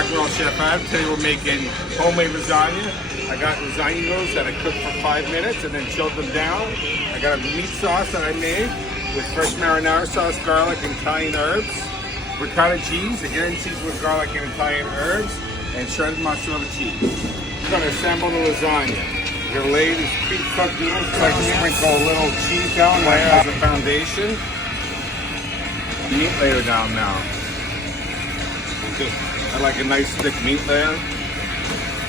Rock and Roll Chef Adam. Today we're making homemade lasagna. I got lasagna noodles that I cooked for 5 minutes and then chilled them down. I got a meat sauce that I made with fresh marinara sauce, garlic, and Italian herbs. Ricotta cheese, again seasoned with garlic and Italian herbs, and shredded mozzarella cheese. We're going to assemble the lasagna. We're going to lay these pre-cooked noodles, so I can sprinkle a little cheese down there as a foundation. Meat layer down now. I like a nice thick meat layer.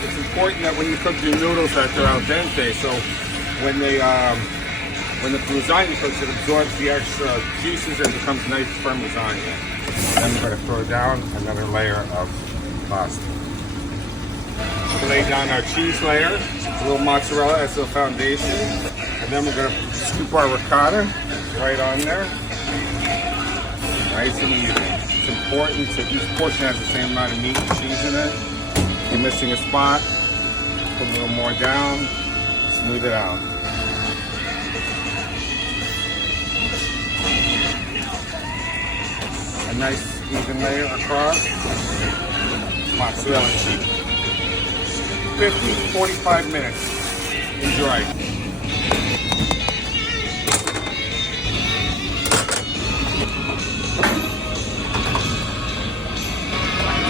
It's important that when you cook your noodles that they're al dente, so when the lasagna cooks, it absorbs the extra juices and becomes nice firm lasagna. And then we're going to throw down another layer of pasta. We'll lay down our cheese layer, a little mozzarella as the foundation, and then we're going to scoop our ricotta right on there. Nice and even. It's important that each portion has the same amount of meat and cheese in it. If you're missing a spot, put a little more down, smooth it out. A nice even layer across. Mozzarella cheese. 50 to 45 minutes. Enjoy.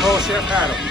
Roll Chef Adam.